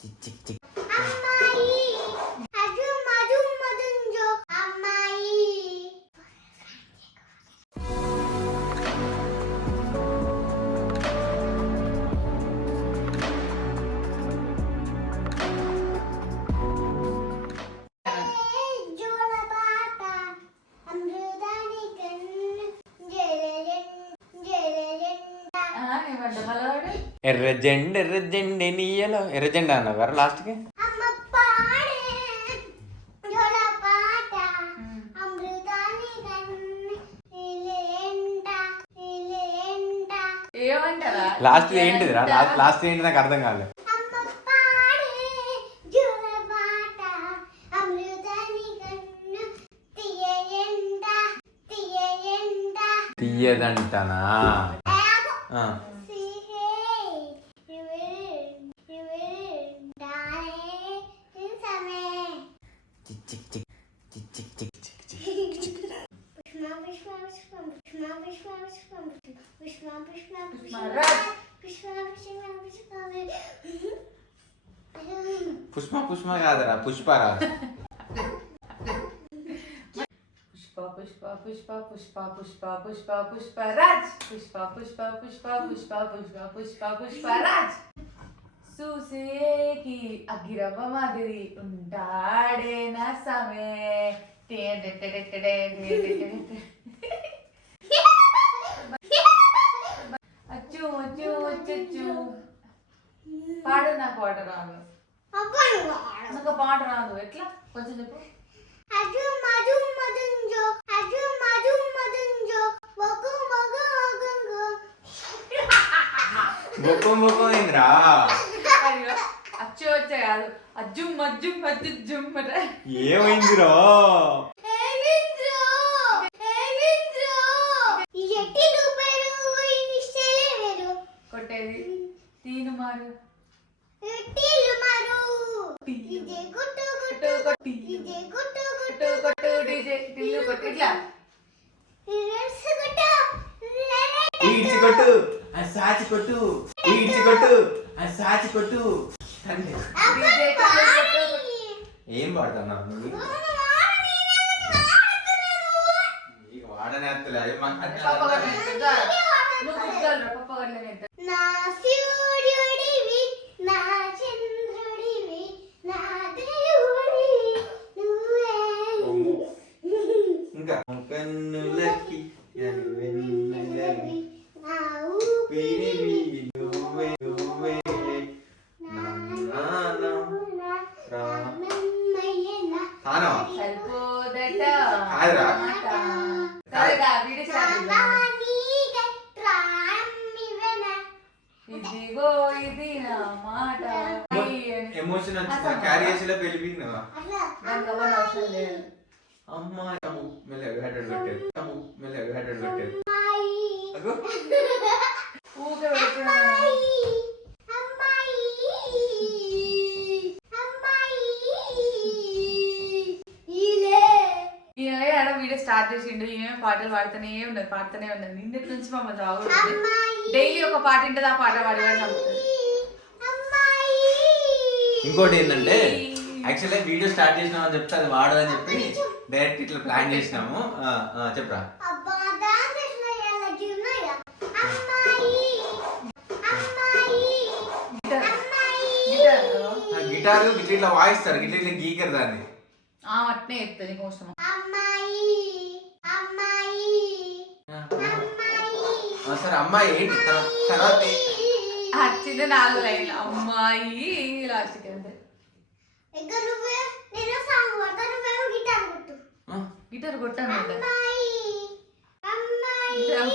చిక్ చిక్ చిక్. ఎర్రజెండ నీయలో ఎర్రజెండ అన్నారు లాస్ట్కి. లాస్ట్ ఏంటిది రా? లాస్ట్ ఏంటి నాకు అర్థం కాలేదు. తీయదంటనా? పుష్ప పుష్ప కాదరా, పుష్పరా. పుష్ప పుష్ప పుష్ప పుష్ప పుష్ప పుష్పరాజ్. పుష్ప పుష్ప పుష్ప పుష్ప పుష్ప పుష్ప పుష్పరాజ్. చూసేకి అగిరవ్వ మాదిరి ఉంటాడే నా సమే. అచ్చు అచ్చు అచ్చు. పాడు, నాకు పాట రాదు. నాకు పాట రాదు. ఎట్లా కొంచెం చెప్పు. అచ్చు వచ్చే కాదు, అజ్జుమ్ అజ్జుమ్ అజ్జుమ్. ఏమైందిరా? కొట్టేది తీను మారు. ఈడ్చి కొట్టు, సాచి కొట్టు, ఈడ్చి కొట్టు, సాచి కొట్టు. ఏం పాడుతున్నా వాడనేస్తలే. ఇంకా కన్నులకి ఎమోషన్ వచ్చింది, క్యారీ చేసేలా వెళ్ళిపోయినా. అమ్మాయి మెల్లగా హెడ్ పెట్టేది, మెల్లగా హెడ్ పెట్టేది. వీడియో స్టార్ట్ చేసిండు, ఏమేమి పాటలు పాడుతూనే ఉన్నది. నిన్నటి నుంచి మమ్మల్ని రావడం డైలీ ఒక పాట ఉంటుంది, ఆ పాట పాడేవాడు. ఇంకోటి ఏంటంటే యాక్చువల్గా వీడియో స్టార్ట్ చేసినామని చెప్తే అది వాడదని చెప్పి డైరెక్ట్ ఇట్లా ప్లాన్ చేసినాము. చెప్పరా? గిటారు ఇట్లా వాయిస్తారు, ఇట్లా గీకరు దాన్ని. అట్నే ఎత్తుంది కోసం. సరే అమ్మాయి ఏంటి తర్వాత వచ్చింది 4 లైన్లు. అమ్మాయి లాస్ట్కి అంతే. గిటార్ కొట్టాను.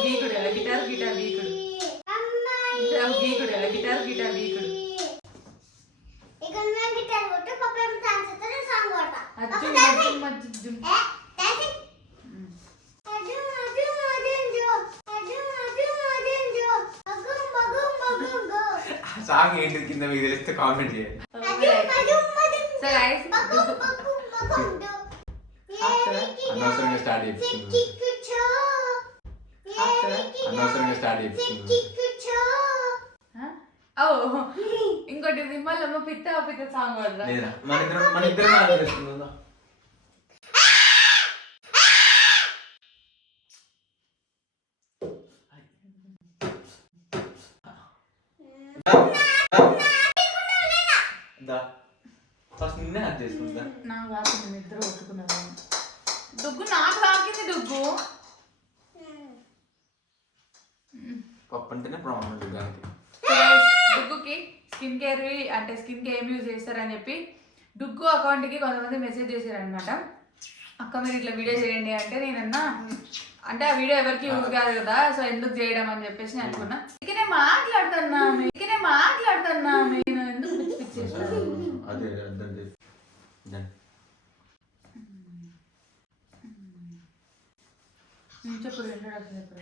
గీకుడు గిటార్ గిటార్ గీకుడు. గీకుడు గిటార్ గిటార్ గీకుడు. సాంగ్ ఏంటి కింద మీకు తెలిస్తే కామెంట్ చేయండి. అనవసరంగా స్టార్ట్ చేస్తుంది. అనవసరంగా స్టార్ట్ చేస్తుంది. ఓ ఇంకోటి మళ్ళీ పిత్త సాంగ్ పడరా లేదా మన ఇద్దరం ఆలోచిస్తుందా ఫస్ట్ నిన్నే అది చేసుకుంటా. నాకు రాసింది నిద్ర కొట్టుకున్నాను. డుగ్గు నాకు రాకింది డుగ్గు. పప్పు అంటేనే ప్రాబ్లం దానికి. డుగ్గుకి స్కిన్ కేర్ అంటే స్కిన్ కేర్ ఏం యూజ్ చేస్తారని చెప్పి డుగ్గు అకౌంట్కి కొంతమంది మెసేజ్ చేశారనమాట. అక్క మీరు ఇట్లా వీడియో చేయండి అంటే నేనన్నా అంటే ఆ వీడియో ఎవరికి యూజ్ కాదు కదా, సో ఎందుకు చేయడం అని చెప్పేసి నేను అనుకున్నా. ఇకనే మాట్లాడుతున్నా నేను ఎందుకు పిచ్చి పిచ్చి చేస్తాను. అదే చెప్పు ఇంట్రొడక్షన్ చెప్పు.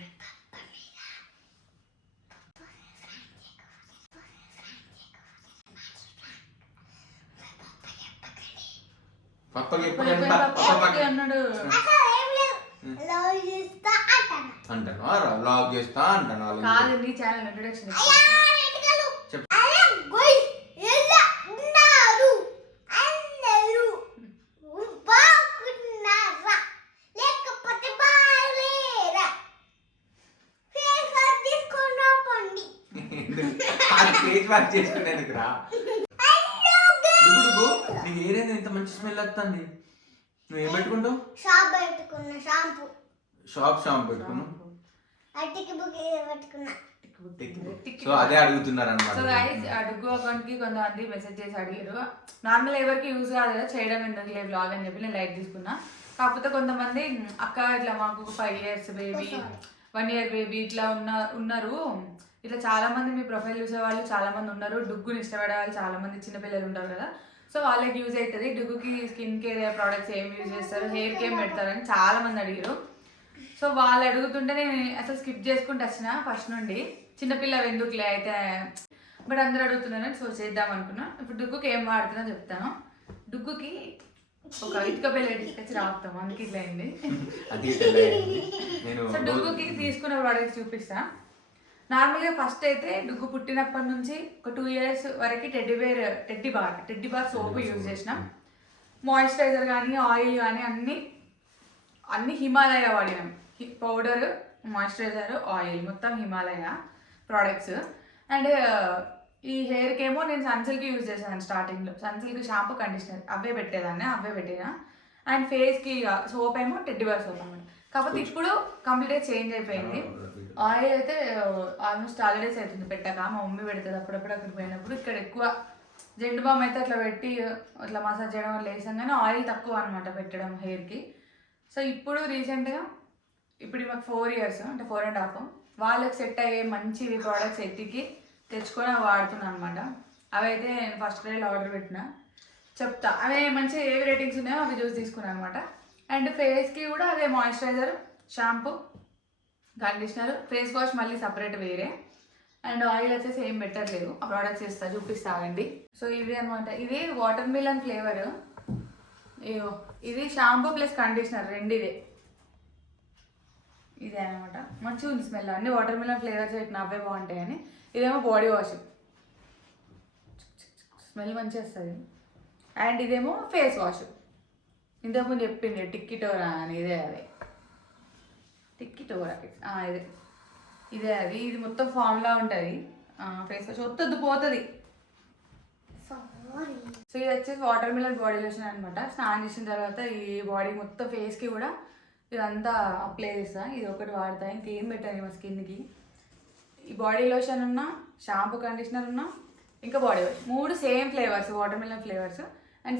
అన్నాడు అంటాను లాగ్ చేస్తా అంటాను. కాదు నీ ఛానల్ ఇంట్రొడక్షన్ చేసుకునేందుకు రా. నీకు ఏదైనా ఇంత మంచి స్మెల్ వస్తుంది. నువ్వు ఏం పెట్టుకుంటావు? షాంపూ పెట్టుకున్నావు. సో అదే అడుగుతున్నారు అన్నమాట. సో గైస్ డుగ్గు అకౌంట్ కి కొంతమంది మెసేజ్ చేసి అడిగారు. నార్మల్ ఎవరికి యూజ్ కాదు కదా చేయడం ఎందుకు బ్లాగ్ అని చెప్పి నేను లైట్ తీసుకున్నా. కాకపోతే కొంతమంది అక్క ఇట్లా మాకు 5 years బేబీ 1 year బేబీ ఇట్లా ఉన్నారు ఇట్లా చాలా మంది మీ ప్రొఫైల్ చూసే వాళ్ళు చాలా మంది ఉన్నారు. డుగ్గుని ఇష్టపడే వాళ్ళు చాలా మంది చిన్నపిల్లలు ఉంటారు కదా, సో వాళ్ళకి యూజ్ అవుతుంది. డుగ్గుకి స్కిన్ కేర్ ప్రోడక్ట్స్ ఏం యూజ్ చేస్తారు, హెయిర్కి ఏం పెడతారని చాలా మంది అడిగారు. సో వాళ్ళు అడుగుతుంటే నేను అసలు స్కిప్ చేసుకుంటూ వచ్చిన ఫస్ట్ నుండి. చిన్నపిల్లలు ఎందుకులే అయితే బట్ అందరూ అడుగుతున్నారని సో చేద్దాం అనుకున్నా. ఇప్పుడు డుగ్గుకి ఏం వాడుతున్నా చెప్తాను. డుగ్గుకి ఒక ఇటుక పిల్ల తీసుకొచ్చి రాపుతాం, అందుకే ఇట్లా అయింది. సో డుగ్గుకి తీసుకున్న ప్రోడక్ట్స్ చూపిస్తా. నార్మల్గా ఫస్ట్ అయితే డుగ్గు పుట్టినప్పటి నుంచి ఒక 2 years వరకు టెడ్డీ బార్ సోప్ యూజ్ చేసినాం. మాయిశ్చరైజర్ కానీ ఆయిల్ కానీ అన్ని హిమాలయ వాడినాం. పౌడర్, మాయిశ్చరైజర్, ఆయిల్ మొత్తం హిమాలయ ప్రోడక్ట్స్. అండ్ ఈ హెయిర్కి ఏమో నేను సన్సిల్క్ యూజ్ చేశాను స్టార్టింగ్లో. సన్సిల్క్ షాంపూ కండిషనర్ అవే పెట్టినా. అండ్ ఫేస్కి సోప్ ఏమో టెడ్డీ బార్ సోప్ అన్నమాట. కాకపోతే ఇప్పుడు కంప్లీట్గా చేంజ్ అయిపోయింది. ఆయిల్ అయితే ఆల్మోస్ట్ హాలిడేస్ అవుతుంది పెట్టాక. మా మమ్మీ పెడుతుంది అప్పుడప్పుడు అక్కడికి పోయినప్పుడు. ఇక్కడ ఎక్కువ జెండు బామ్ అయితే అట్లా పెట్టి అట్లా మసాజ్ చేయడం వల్ల వేసాం, కానీ ఆయిల్ తక్కువ అనమాట పెట్టడం హెయిర్కి. సో ఇప్పుడు రీసెంట్గా ఇప్పుడు మాకు 4 years అంటే 4.5 వాళ్ళకి సెట్ అయ్యే మంచి ప్రోడక్ట్స్ ఎత్తికి తెచ్చుకొని వాడుతున్నాను అనమాట. అవైతే నేను ఫస్ట్ క్రైలో ఆర్డర్ పెట్టిన చెప్తా. అవి మంచి ఏవి రేటింగ్స్ ఉన్నాయో అవి చూసి తీసుకున్నాను అనమాట. అండ్ ఫేస్కి కూడా అదే moisturiser, shampoo, conditioner, face wash మళ్ళీ సపరేట్ వేరే. అండ్ ఆయిల్ వచ్చేసి ఏం పెట్టట్లేదు. ఆ ప్రోడక్ట్స్ చూపిస్తానండి. సో ఇది అనమాట. ఇది వాటర్ మిలన్ ఫ్లేవర్. ఇది షాంపూ ప్లస్ కండిషనర్ రెండిదే. ఇదే అనమాట. మంచిగా ఉంది స్మెల్. అన్ని వాటర్ మిలన్ ఫ్లేవర్స్ పెట్టిన అవే బాగుంటాయని. ఇదేమో బాడీ వాష్, స్మెల్ మంచిగా వస్తుంది. అండ్ ఇదేమో ఫేస్ వాష్. ఇంతకుముందు చెప్పింది టిక్కిటోరా అని, ఇదే అదే టిక్కిటోరా ఇదే అది. ఇది మొత్తం ఫామ్లా ఉంటుంది. ఫేస్ వాష్ ఒత్తద్దు పోతుంది. సో ఇది వచ్చేసి వాటర్ మిలన్ బాడీ లోషన్ అనమాట. స్నానం చేసిన తర్వాత ఈ బాడీ మొత్తం ఫేస్కి కూడా ఇదంతా అప్లై చేస్తా. ఇది ఒకటి వాడతా, ఇంకేం పెట్టాను మా స్కిన్కి. ఈ బాడీ లోషన్ ఉన్నా, షాంపూ, కండిషనర్ ఉన్నా, ఇంకా body wash 3 same flavours, water melon flavours. And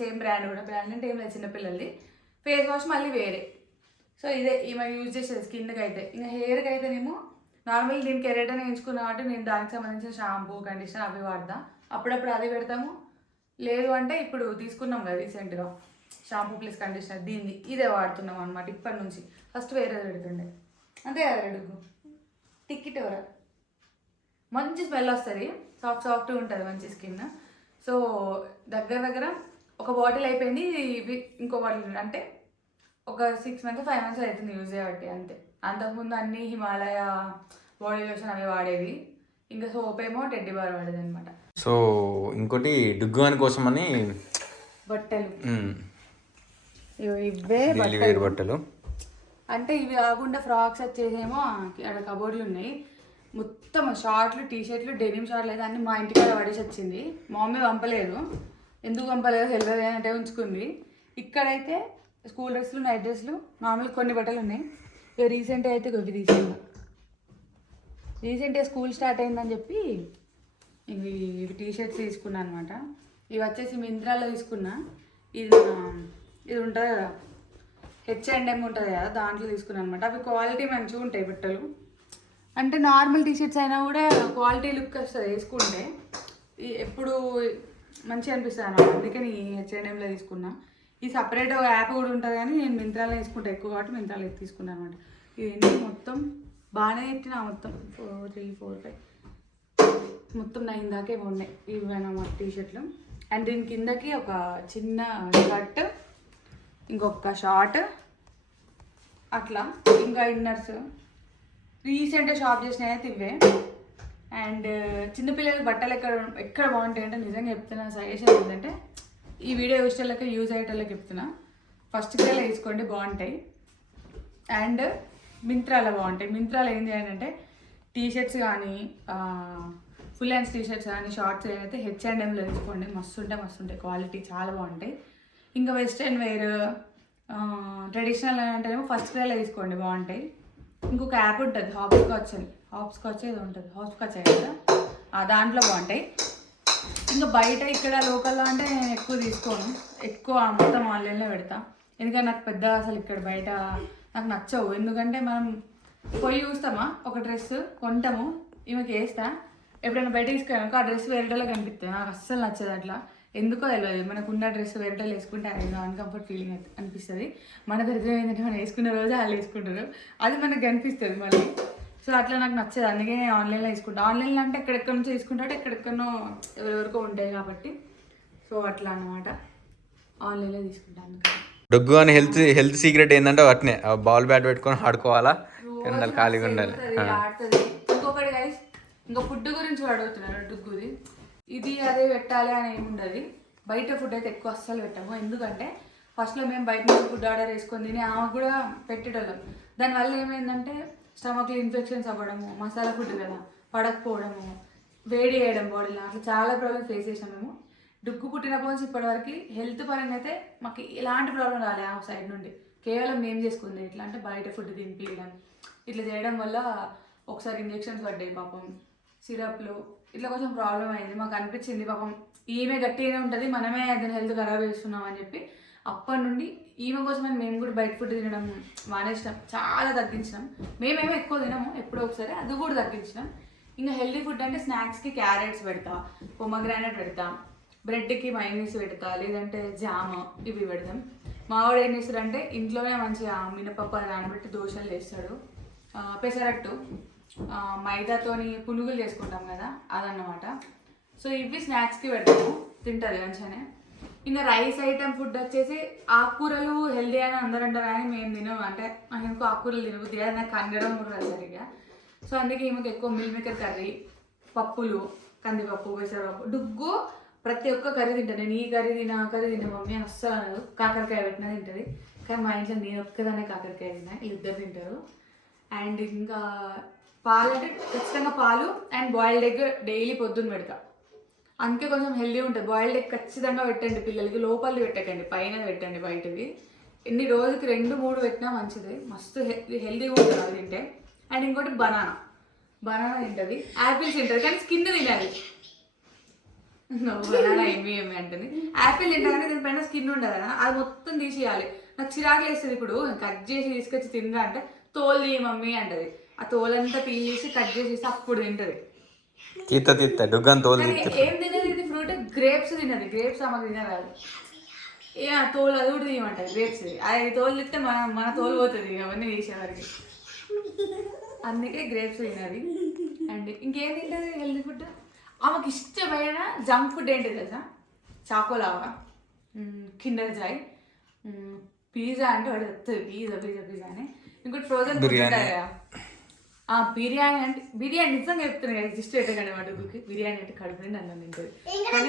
same brand కూడా. బ్రాండ్ అంటే ఏం లేదు, చిన్నపిల్లలది. ఫేస్ వాష్ మళ్ళీ వేరే. సో ఇదే ఈమె యూజ్ చేసేది స్కిన్కి అయితే. ఇంకా హెయిర్కి అయితేనేమో నార్మల్ దీనికి కెరాటిన్ వేయించుకున్నా కాబట్టి నేను దానికి సంబంధించిన షాంపూ, కండిషనర్ అవి వాడతా. అప్పుడప్పుడు అది పెడతాము. లేదు అంటే ఇప్పుడు తీసుకున్నాం కదా రీసెంట్గా షాంపూ ప్లస్ కండిషనర్, ఇదే వాడుతున్నాం అనమాట ఇప్పటి నుంచి. ఫస్ట్ వేరేది పెడుతుండే. అంతే కదా డుగ్గు. టిక్కిటోరా మంచి స్మెల్ వస్తుంది, సాఫ్ట్గా ఉంటుంది, మంచి స్కిన్. సో దగ్గర ఒక బాటిల్ అయిపోయింది. ఇంకో బాటిల్ అంటే ఒక 6 months 5 months అవుతుంది యూజ్ చేయబట్టి అంతే. అంతకుముందు అన్ని హిమాలయ బాడీ లోషన్ అవి వాడేది. ఇంకా సోప్ ఏమో టెడ్డీ బార్ పడేది అనమాట. సో ఇంకోటి డుగ్గు అని కోసమని బట్టలు మ్మ్. ఇవే డైలీ వేర్ బట్టలు. అంటే ఇవి కాకుండా ఫ్రాక్స్ వచ్చేసేమో అక్కడ కబోర్డ్లు ఉన్నాయి. మొత్తం షార్ట్లు, టీ షర్ట్లు, డెనిమ్ షార్ట్లు అయితే అన్ని మా ఇంటికాడ పడేసి వచ్చింది. మా మమ్మీ పంపలేదు, ఎందుకు పంపలేదు తెలియదు అంటే ఉంచుకుంది. ఇక్కడైతే స్కూల్ డ్రెస్సులు, నైట్ డ్రెస్సులు, నార్మల్ కొన్ని బట్టలు ఉన్నాయి. ఇక రీసెంట్గా అయితే ఇవి తీసుకున్నా. రీసెంట్గా స్కూల్ స్టార్ట్ అయిందని చెప్పి ఇవి టీ షర్ట్స్ తీసుకున్నాను అనమాట. ఇవి వచ్చేసి మింత్రాలో తీసుకున్నా. ఇది ఉంటుంది కదా H&M ఉంటుంది కదా, దాంట్లో తీసుకున్నాను అనమాట. అవి క్వాలిటీ మంచిగా ఉంటాయి బట్టలు. అంటే నార్మల్ టీ షర్ట్స్ అయినా కూడా క్వాలిటీ లుక్ వస్తుంది వేసుకుంటే, ఎప్పుడు మంచిగా అనిపిస్తుంది అన్నమాట. అందుకని H&Mలో తీసుకున్నా. ఈ సపరేట్ యాప్ కూడా ఉంటుంది కానీ నేను మింత్రాలో తీసుకుంటా ఎక్కువ కాబట్టి మింత్రాలో తీసుకున్నాను అనమాట. ఇవన్నీ మొత్తం బాగానే పెట్టినా, మొత్తం 4, 3, 4, 5 మొత్తం 9 దాకా ఏమో ఉన్నాయి ఇవి అన్నమాట టీ షర్ట్లు. అండ్ దీని కిందకి ఒక చిన్న షర్ట్, ఇంకొక షార్ట్, అట్లా ఇంకా ఇన్నర్స్. రీసెంట్గా షాప్ చేసినవి అయితే ఇవే. అండ్ చిన్నపిల్లలకి బట్టలు ఎక్కడ బాగుంటాయి అంటే నిజంగా చెప్తున్నా, సజెషన్ ఏంటంటే ఈ వీడియో చూసేళ్ళకి యూజ్ అయ్యేటోళ్ళకి చెప్తున్నా, ఫస్ట్ క్రైలో తీసుకోండి బాగుంటాయి. అండ్ మింత్రాలో బాగుంటాయి. మింత్రాలో ఏం చేయాలంటే టీ షర్ట్స్ కానీ ఫుల్ హ్యాండ్స్ టీ షర్ట్స్ కానీ షార్ట్స్ అయితే H&Mలో తీసుకోండి, మస్తు ఉంటాయి క్వాలిటీ చాలా బాగుంటాయి. ఇంకా వెస్ట్రన్ వేర్, ట్రెడిషనల్ అంటేనేమో ఫస్ట్ క్రైలో తీసుకోండి బాగుంటాయి. ఇంకొక యాప్ ఉంటుంది హాప్స్కాచ్ ఏదో ఉంటుంది, హాప్స్కాచ్ కదా, దాంట్లో బాగుంటాయి. ఇంకా బయట ఇక్కడ లోకల్లో అంటే నేను ఎక్కువ తీసుకోను, ఎక్కువ మొత్తం ఆన్లైన్లో పెడతా. ఎందుకంటే నాకు పెద్ద అసలు ఇక్కడ బయట నాకు నచ్చవు. ఎందుకంటే మనం పోయి చూస్తామా, ఒక డ్రెస్ కొంటాము, ఈమెకి వేస్తా, ఎప్పుడైనా బయట తీసుకున్నాక ఆ డ్రెస్ వేరేటోలో కనిపిస్తుంది, నాకు అస్సలు నచ్చదు అట్లా. ఎందుకో తెలియదు, మనకు ఉన్న డ్రెస్ వేరేటోళ్ళు వేసుకుంటే అది అన్కంఫర్ట్ ఫీలింగ్ అనిపిస్తుంది. మన దరిద్రం ఏంటంటే మనం వేసుకున్న రోజు వాళ్ళు వేసుకుంటారు, అది మనకు కనిపిస్తుంది మళ్ళీ. సో అట్లా నాకు నచ్చదు, అందుకే నేను ఆన్లైన్లో తీసుకుంటాను. ఆన్లైన్లో అంటే ఎక్కడెక్కడ నుంచో తీసుకుంటే ఎక్కడెక్కడనో ఎవరెవరికో ఉంటాయి కాబట్టి, సో అట్లా అన్నమాట ఆన్లైన్లో తీసుకుంటాను. డొగ్గు అని హెల్త్ సీక్రెట్ ఏంటంటే అట్నే బాల్ బ్యాట్ పెట్టుకొని ఆడుకోవాలా, కింద ఖాళీగా ఉండాలి. ఆడుతుంది. ఇంకొకటి గైస్, ఇంకా ఫుడ్ గురించి అడుగుతున్నారు డుగ్గుది. ఇది అదే పెట్టాలి అని ఏమి ఉండదు. బయట ఫుడ్ అయితే ఎక్కువ అస్సలు పెట్టాము, ఎందుకంటే ఫస్ట్లో మేము బయట నుంచి ఫుడ్ ఆర్డర్ చేసుకొని తిని ఆమెకు కూడా పెట్టేటోళ్ళం. దానివల్ల ఏమైందంటే స్టమక్లో ఇన్ఫెక్షన్స్ అవ్వడము, మసాలా ఫుడ్ కదా పడకపోవడము, వేడి చేయడం బాడీలో, అట్లా చాలా ప్రాబ్లమ్ ఫేస్ చేసాం మేము. డుగ్గు పుట్టినప్పటి నుంచి ఇప్పటివరకు హెల్త్ పరంగా అయితే మాకు ఎలాంటి ప్రాబ్లం రాలేదు ఆ సైడ్ నుండి. కేవలం మేము చేసుకుంది ఎట్లా అంటే బయట ఫుడ్ తినిపించడం, ఇట్లా చేయడం వల్ల ఒకసారి ఇంజెక్షన్స్ పడ్డాయి పాపం, సిరప్లు, ఇట్లా కొంచెం ప్రాబ్లం అయింది. మాకు అనిపించింది పాపం ఈమె గట్టిగానే ఉంటుంది, మనమే దాని హెల్త్ ఖరాబ్ చేస్తున్నాం అని చెప్పి అప్పటి నుండి ఈమె కోసమని మేము కూడా బయట ఫుడ్ తినడం మానేసినాం, చాలా తగ్గించినాం. మేమేమో ఎక్కువ తినము, ఎప్పుడో ఒకసారి అది కూడా తగ్గించినాం. ఇంకా హెల్తీ ఫుడ్ అంటే స్నాక్స్కి క్యారెట్స్ పెడతా, పొమగ్రానైట్ పెడతా, బ్రెడ్కి మైనీస్ పెడతా, లేదంటే జామ ఇవి పెడతాం. మావాడు ఏం చేస్తాడంటే ఇంట్లోనే మంచిగా మినపప్పు అని నానబెట్టి దోశలు వేస్తాడు, పెసరట్టు మైదాతోని పునుగులు చేసుకుంటాం కదా అదన్నమాట. సో ఇవి స్నాక్స్కి పెడతాము, తింటుంది మంచిగానే. ఇంకా రైస్ ఐటమ్ ఫుడ్ వచ్చేసి ఆకుకూరలు హెల్దీ అని అందరూ అంటారు కానీ మేము తినము, అంటే నాకు ఇంకో ఆకుకూరలు తినబుద్ది అది నాకు కండడం కూడా రాదు సరిగ్గా. సో అందుకే ఈమెకు ఎక్కువ మిల్ మేకర్ కర్రీ, పప్పులు, కందిపప్పు, పెసరపప్పు. డుగ్గు ప్రతి ఒక్క కర్రీ తింటాను, నేను ఈ కర్రీ తిన్నా ఆ కర్రీ తిన్నా మమ్మీ అని అస్సలు అనదు. కాకరకాయ పెట్టినా తింటుంది, కానీ మా ఇంట్లో నేను ఒక్కదానే కాకరకాయ తిన్నా, ఇద్దరు తింటారు. అండ్ ఇంకా పాలు అంటే ఖచ్చితంగా పాలు అండ్ బాయిల్డ్ ఎగ్ డైలీ పొద్దున్న పెడతా, అందుకే కొంచెం హెల్దీ ఉంటుంది. బాయిల్డ్ ఎగ్ ఖచ్చితంగా పెట్టండి పిల్లలకి, లోపలిది పెట్టకండి, పైన పెట్టండి బయటది. ఎన్ని రోజుకి 2-3 పెట్టినా మంచిది, మస్తు హెల్దీగా ఉంటుంది అది తింటే. అండ్ ఇంకోటి బనానా తింటుంది, యాపిల్స్ తింటుంది కానీ స్కిన్ తినాలి. బనానా ఏమి అంటుంది, యాపిల్ తింటుంది కానీ దీనిపైన స్కిన్ ఉంటుంది కదా, అది మొత్తం తీసేయాలి. నాకు చిరాకులు వేస్తుంది. ఇప్పుడు కట్ చేసి తీసుకొచ్చి తినరా అంటే తోలు తీయ మమ్మీ అంటది, ఆ తోలంతా తీసి కట్ చేసేసి అప్పుడు తింటది. ఏం తినదు ఇది ఫ్రూట్, గ్రేప్స్ తినదు, గ్రేప్స్ ఆమెకు తినరాదు. తోలు అది కూడా తీయమంటది గ్రేప్స్, అది తోలు తిస్తే మన తోలు పోతుంది అవన్నీ తీసేవారికి, అందుకే గ్రేప్స్ తినది. అండ్ ఇంకేం తింటుంది హెల్దీ ఫుడ్, ఆమెకు ఇష్టమైన జంక్ ఫుడ్ ఏంటి తెలుసా, చాకోలావా, కిండర్ జాయ్, పిజ్జా అంటే వాడు చెప్తుంది పిజ్జా అని. ఇంకోటి ఫ్రోజన్ ఫుడ్ ఉంటుంది కదా, ఆ బిర్యానీ అంటే బిర్యానీ నిజంగా చెప్తున్నాను కదా, జస్ట్ ఎట్టగానే మా డుగ్గుకి బిర్యానీ అంటే కడుపు నిండా అన్నం తింటుంది. కానీ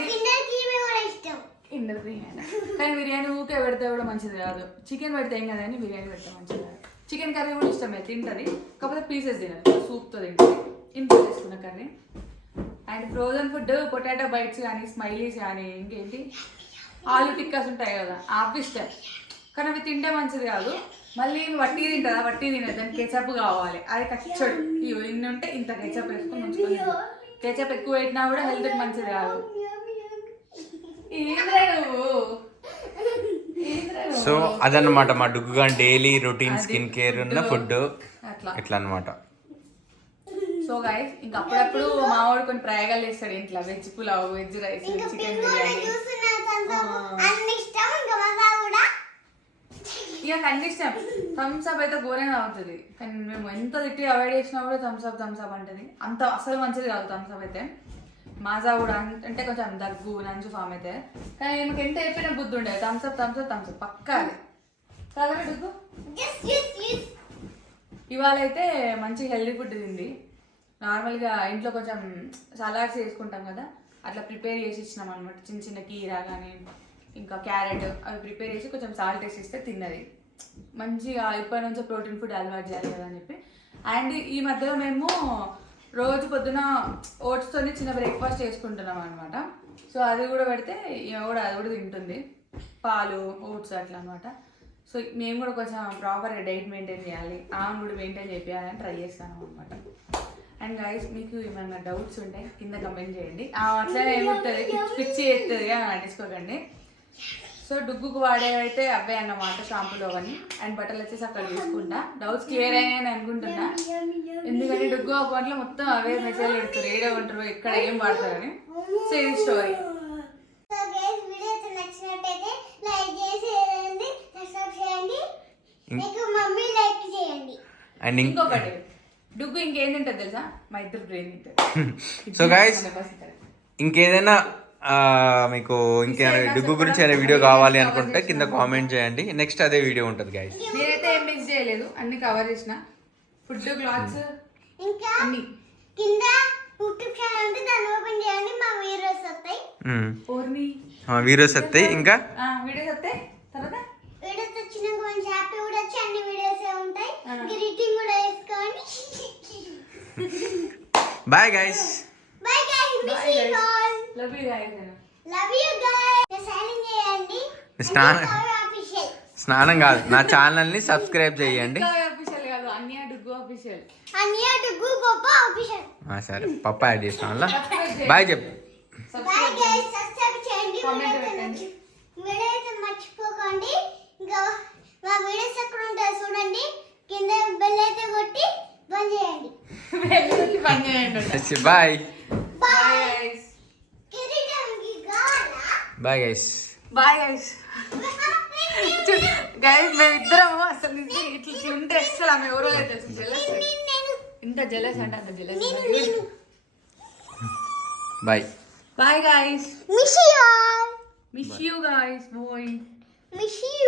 ఇండర్ బిర్యానీ కానీ బిర్యానీ ఊకే పెడితే కూడా మంచిది కాదు. చికెన్ పెడితే ఏం కదా అని బిర్యానీ పెడితే మంచిది కాదు. చికెన్ కర్రీ కూడా ఇష్టమే, తింటుంది, కాకపోతే పీసెస్ తినదు, సూప్తో తింటుంది. ఇంట్లో చేసుకున్న curry. And frozen food potato bytes కానీ స్మైలీస్ కానీ ఇంకేంటి ఆలు టిక్కాస్ ఉంటాయి కదా అవి ఇష్టం, కానీ అవి తింటే మంచిది కాదు. మళ్ళీ వట్టి తింటుందా, వట్టి తినదు, దానికి కెచప్ కావాలి. అది కచ్చడు ఇన్ని ఉంటే ఇంత కెచప్ వేసుకొని ఉంచుకొని, కెచప్ ఎక్కువ పెట్టినా కూడా హెల్త్కి మంచిది కాదు. సో అదన్నమాట మా డుగ్గుగా డైలీ రొటీన్ స్కిన్ కేర్ ఉన్న ఫుడ్ అట్లా ఇట్లా అనమాట. సో గైస్ ఇంకా అప్పుడప్పుడు మావాడు కొన్ని ప్రయోగాలు చేస్తాడు ఇంట్లో, veg pulao, veg rice, chicken biryani, ఇక అన్ని ఇష్టం. థమ్స్ అప్ అయితే ఘోరంగా అవుతుంది, కానీ మేము ఎంత తిట్టి అవాయిడ్ చేసినా కూడా థమ్స్ అప్ అంటది. అంత అసలు మంచిది కాదు థమ్స్ అప్ అయితే. మాజా కూడా అంటే కొంచెం దగ్గు నంజు ఫామ్ అయితే, కానీ మీకు ఎంత చెప్పిన బుద్ధి ఉండేది థమ్స్ అప్ పక్కా అది కదా డుగ్గు. ఇవాళ అయితే మంచి హెల్దీ ఫుడ్ తింది. నార్మల్గా ఇంట్లో కొంచెం సలాడ్స్ చేసుకుంటాం కదా, అట్లా ప్రిపేర్ చేసి ఇచ్చినాం అనమాట. చిన్న చిన్న కీరా కానీ ఇంకా క్యారెట్ అవి ప్రిపేర్ చేసి కొంచెం సాల్ట్ వేసి ఇస్తే తిన్నది. మంచిగా ఇప్పటి నుంచో ప్రోటీన్ ఫుడ్ అలవాటు చేయాలి కదా అని చెప్పి. అండ్ ఈ మధ్యలో మేము రోజు పొద్దున ఓట్స్తో చిన్న బ్రేక్ఫాస్ట్ చేసుకుంటున్నాం అనమాట. సో అది కూడా పెడితే అది కూడా తింటుంది, పాలు ఓట్స్ అట్లా అనమాట. సో మేము కూడా కొంచెం ప్రాపర్గా డైట్ మెయింటైన్ చేయాలి, ఆమెను కూడా మెయింటైన్ చేయాలని ట్రై చేస్తాను అనమాట. అండ్ గైస్ మీకు ఏమైనా డౌట్స్ ఉంటే కింద కమెంట్ చేయండి. అట్లనే ఏముంటుంది పిచ్చి చేస్తుంది అని పట్టించుకోకండి. సో డుగ్గుకు వాడేవైతే అవే అన్నమాట, షాంపూలు అవన్నీ. అండ్ బట్టలు వచ్చేసి అక్కడ తీసుకుంటా. డౌట్స్ క్లియర్ అయ్యాయని అనుకుంటున్నా, ఎందుకంటే డుగ్గు అకౌంట్లో మొత్తం అవే మెసేజ్ పెడతారు, ఏడే ఉంటారు, ఎక్కడ ఏం వాడతారని. సో ఇది స్టోరీ. అండ్ ఇంకొకటి డుగ్గు ఇంకేం తింటుంది తెలుసా, మా ఇద్దరు బ్రెయిన్ తింటుంది. సో గైస్ ఇంకేదైనా మీకు ఇంకేమైనా డుగ్గు గురించి ఏదైనా వీడియో కావాలి అనుకుంటే కింద కామెంట్ చేయండి, నెక్స్ట్ అదే వీడియో ఉంటుంది గైస్. నేనైతే ఏం మిక్స్ చేయలేదు, అన్ని కవర్ చేసిన. ఫుడ్ క్లాత్స్ ఇంకా అన్ని కింద యూట్యూబ్ ఛానల్ ఉంది, దాన్ని ఓపెన్ చేయండి, మా వీడియోస్ వస్తాయి. వీడియోస్ వస్తాయి, ఇంకా వీడియోస్ వస్తాయి. తర్వాత వీడియోస్ వచ్చినాక మంచి హ్యాపీ కూడా వచ్చి అన్ని వీడియోస్ ఉంటాయి. గ్రీటింగ్ కూడా వేసుకోండి. Bye guys. Bye guys, miss you all. Love you guys. Love you guys. Sign చేయండి. స్నానం కాదు, నా ఛానల్ ని సబ్స్క్రైబ్ చేయండి. ఆఫీషియల్ కాదు, అన్య డుగ్గు ఆఫీషియల్. అన్య డుగ్గు గొప్ప ఆఫీషియల్. సరే పప్పా యాడ్ చేస్తాను. బాయ్ చెప్పు. బై గైస్, సబ్స్క్రైబ్ చేయండి, కామెంట్ పెట్టండి, వీడియో అయితే మర్చిపోకండి. ఇంకా మా వీడియోస్ ఎక్కడ ఉంటాయో చూడండి, కింద బెల్ అయితే కొట్టి బంద్ చేయండి. పని చేయండి. Bye bye guys. Bye guys. Bye guys. Guys మేమిద్దరము అసలు ఇట్లా ఉంటే అసలు ఆమె ఎవరో తెలుసు, జెలస్, ఇంత జెలస్ అంటే అంత jealous. Bye Bye guys. Miss you all. Miss you guys, boy. Miss you.